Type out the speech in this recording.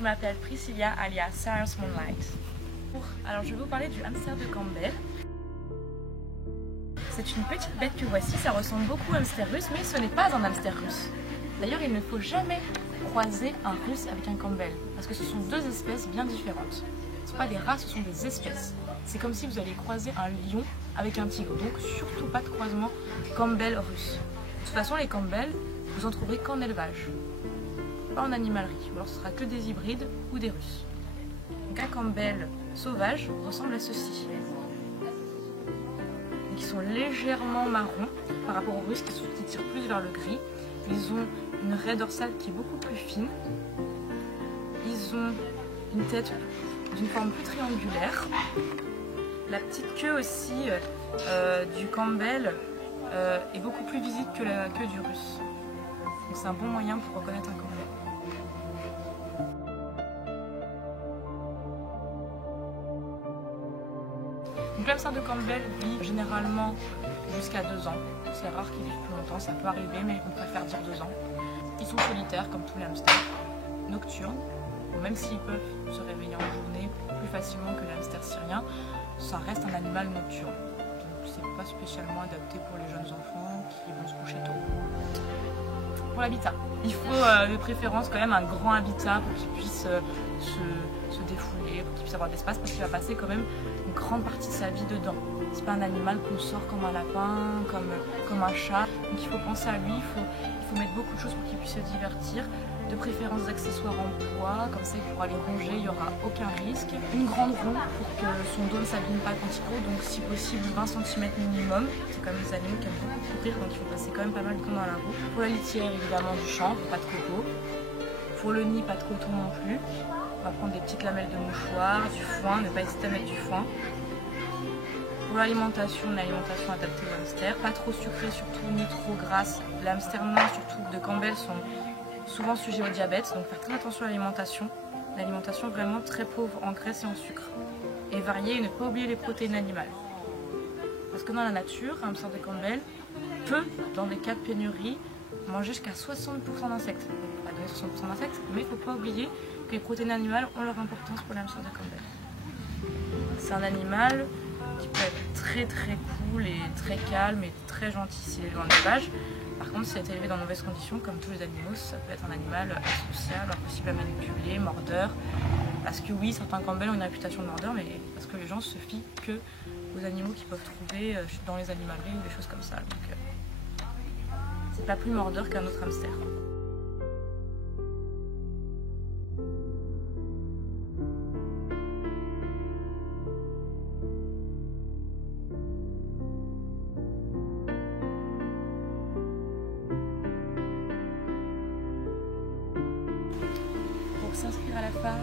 je m'appelle Priscilla alias Sarah's Moonlight. Alors je vais vous parler du hamster de Campbell. C'est une petite bête que voici, ça ressemble beaucoup à un hamster russe, mais ce n'est pas un hamster russe. D'ailleurs, il ne faut jamais croiser un russe avec un Campbell, parce que ce sont deux espèces bien différentes. Ce ne sont pas des races, ce sont des espèces. C'est comme si vous alliez croiser un lion avec un tigre, donc surtout pas de croisement Campbell russe. De toute façon, les Campbell, vous en trouverez qu'en élevage, pas en animalerie, ou alors ce sera que des hybrides ou des russes. Donc un Campbell sauvage ressemble à ceci. Ils sont légèrement marrons par rapport aux russes qui tirent plus vers le gris. Ils ont une raie dorsale qui est beaucoup plus fine. Ils ont une tête d'une forme plus triangulaire. La petite queue aussi du Campbell est beaucoup plus visible que la queue du russe. Donc c'est un bon moyen pour reconnaître un Campbell. Donc l'hamster de Campbell vit généralement jusqu'à 2 ans. C'est rare qu'ils vivent plus longtemps, ça peut arriver, mais on préfère dire 2 ans. Ils sont solitaires comme tous les hamsters, nocturnes, même s'ils peuvent se réveiller en journée plus facilement que le hamster syrien, ça reste un animal nocturne. Donc c'est pas spécialement adapté pour les jeunes enfants qui vont se coucher tôt. Pour l'habitat, il faut de préférence quand même un grand habitat pour qu'il puisse se défouler, pour qu'il puisse avoir de l'espace, parce qu'il va passer quand même une grande partie de sa vie dedans. C'est pas un animal qu'on sort comme un lapin, comme un chat. Donc il faut penser à lui, il faut mettre beaucoup de choses pour qu'il puisse se divertir. De préférence des accessoires en bois, comme ça il pourra les ronger, il n'y aura aucun risque. Une grande roue pour que son dos ne s'abîme pas quand il court, donc si possible 20 cm minimum. C'est quand même des animaux qui aiment beaucoup courir, donc il faut passer quand même pas mal de temps dans la roue. Pour la litière, évidemment du chanvre, pas de copeaux. Pour le nid, pas de coton non plus. On va prendre des petites lamelles de mouchoir, du foin, ne pas hésiter à mettre du foin. Pour l'alimentation, une alimentation adaptée au hamster, pas trop sucrée surtout, ni trop grasse. Les hamsters nains, surtout de Campbell, sont souvent sujets au diabète, donc faire très attention à l'alimentation. L'alimentation vraiment très pauvre en graisse et en sucre. Et variée, et ne pas oublier les protéines animales. Parce que dans la nature, un hamster de Campbell peut, dans des cas de pénurie, manger jusqu'à 60% d'insectes. Pas donner 60% d'insectes, mais il ne faut pas oublier que les protéines animales ont leur importance pour les hamsters de Campbell. C'est un animal qui peut être très très cool et très calme et très gentil s'il est élevé en élevage. Par contre, s'il est élevé dans de mauvaises conditions, comme tous les animaux, ça peut être un animal asocial, impossible à manipuler, mordeur. Parce que oui, certains Campbell ont une réputation de mordeur, mais parce que les gens se fient que aux animaux qu'ils peuvent trouver dans les animaleries ou des choses comme ça. Donc, c'est pas plus mordeur qu'un autre hamster. Pour s'inscrire à la FAR,